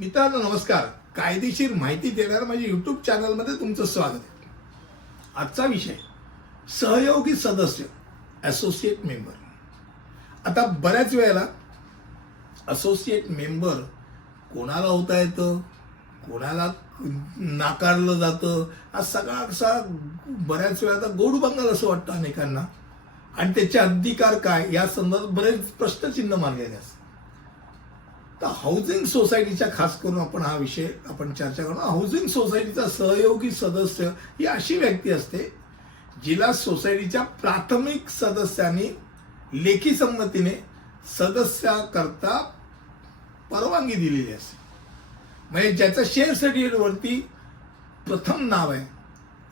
मित्रांनो नमस्कार. कायदेशीर माहिती देणाऱ्या माझ्या युट्यूब चॅनलमध्ये तुमचं स्वागत आहे. आजचा विषय सहयोगी सदस्य असोसिएट मेंबर आता बऱ्याच वेळेला असोसिएट मेंबर कोणाला होता येतं? कोणाला नाकारलं जातं? हा सगळा असा बऱ्याच वेळा आता गोड बंगाल असं वाटतं अनेकांना. आणि त्याचे अधिकार काय? या संदर्भात बरेच प्रश्नचिन्ह मानलेले असतात. तर हाऊसिंग सोसायटीच्या खास करून आपण हा विषय आपण चर्चा करू. हाऊसिंग सोसायटीचा सहयोगी सदस्य ही अशी व्यक्ती असते जिला सोसायटीच्या प्राथमिक सदस्यांनी लेखी संमतीने सदस्याकरता परवानगी दिलेली असते. म्हणजे ज्याचं शेअर सर्टिफिकेटवरती प्रथम नाव आहे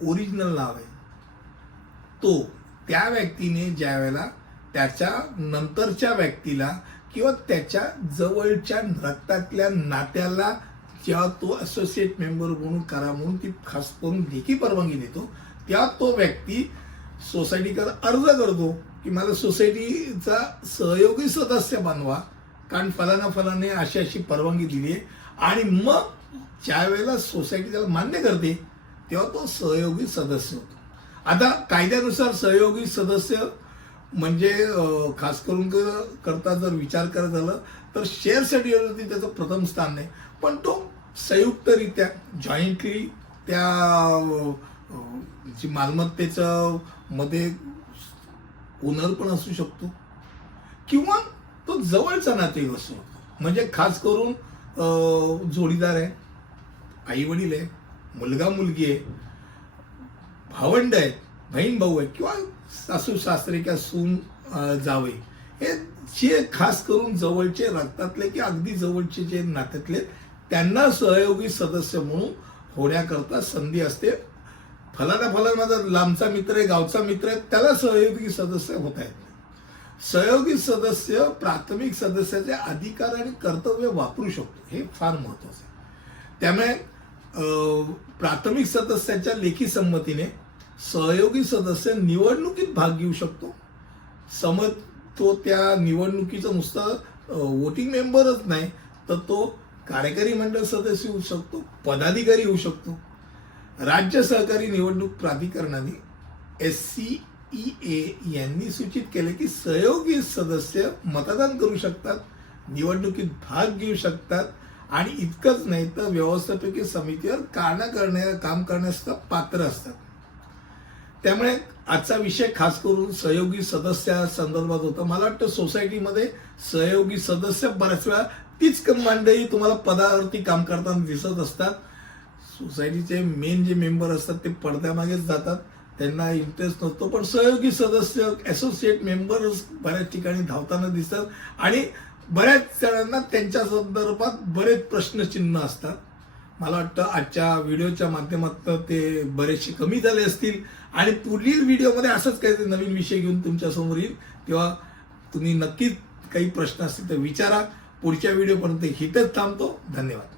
ओरिजिनल नाव आहे तो त्या व्यक्तीने ज्या वेळेला त्याच्या नंतरच्या व्यक्तीला किंवा त्याच्या जवळच्या रक्तातल्या नात्याला जेव्हा तो असोसिएट मेंबर म्हणून करा म्हणून ती खास करून लेखी परवानगी देतो तेव्हा तो व्यक्ती सोसायटीकडे अर्ज करतो की मला सोसायटीचा सहयोगी सदस्य बनवा. कारण फलाना फलाने अशी अशी परवानगी दिली आहे. आणि मग ज्या वेळेला सोसायटी त्याला मान्य करते तेव्हा तो सहयोगी सदस्य होतो. आता कायद्यानुसार सहयोगी सदस्य म्हणजे खास करून करता जर विचार करत झालं तर शेअर सर्टिफिकेटवरती त्याचं प्रथम स्थान नाही. पण तो संयुक्तरित्या जॉईंटली त्या जी मालमत्तेचं मध्ये ओनर पण असू शकतो. किंवा तो जवळचा नातेवाईक असू शकतो. म्हणजे खास करून जोडीदार आहे आई वडील आहे मुलगा मुलगी आहे भावंड आहेत बहीण भाऊ आहेत किंवा सासू सासरे किंवा सून जावे हे जे खास करून जवळचे रक्तातले की अगदी जवळचे जे नात्यातले त्यांना सहयोगी सदस्य म्हणून होण्याकरता संधी असते फलाना फलाना माझा लांबचा मित्र आहे गावचा मित्र आहे त्याला सहयोगी सदस्य होता येत नाही. सहयोगी सदस्य प्राथमिक सदस्याचे अधिकार आणि कर्तव्य वापरू शकतो हे फार महत्वाचं आहे त्यामुळे अं, प्राथमिक सदस्याच्या लेखी संमतीने सहयोगी सदस्य निवडणुकीत भाग घेऊ शकतो. समज तो त्या निवडणुकीचं नुसतं वोटिंग मेंबरच नाही तर तो कार्यकारी मंडळ सदस्य होऊ शकतो पदाधिकारी होऊ शकतो. राज्य सहकारी निवडणूक प्राधिकरणाने एस सी ई ए यांनी सूचित केले की सहयोगी सदस्य मतदान करू शकतात निवडणुकीत भाग घेऊ शकतात आणि इतकंच नाही तर व्यवस्थापकीय समितीवर कारणं करण्या काम करण्यास पात्र असतात. त्यामुळे आजचा विषय खास करून सहयोगी सदस्या संदर्भात होता. मला वाटतं सोसायटीमध्ये सहयोगी सदस्य बऱ्याच वेळा तीच मंडळी तुम्हाला पदावरती काम करताना दिसत असतात. सोसायटीचे मेन जे मेंबर असतात ते पडद्यामागेच जातात. त्यांना इंटरेस्ट नसतो पण सहयोगी सदस्य असोसिएट मेंबर बऱ्याच ठिकाणी धावताना दिसतात. आणि बऱ्याच जणांना त्यांच्या संदर्भात बरेच प्रश्नचिन्ह असतात. मला वाटतं आजच्या व्हिडिओच्या माध्यमातून ते बरेचसे कमी झाले असतील. आणि पुढील व्हिडिओमध्ये असंच काहीतरी नवीन विषय घेऊन तुमच्यासमोर येईल. तेव्हा तुम्ही नक्कीच काही प्रश्न असतील तर विचारा. पुढच्या व्हिडिओपर्यंत हिथच थांबतो. धन्यवाद.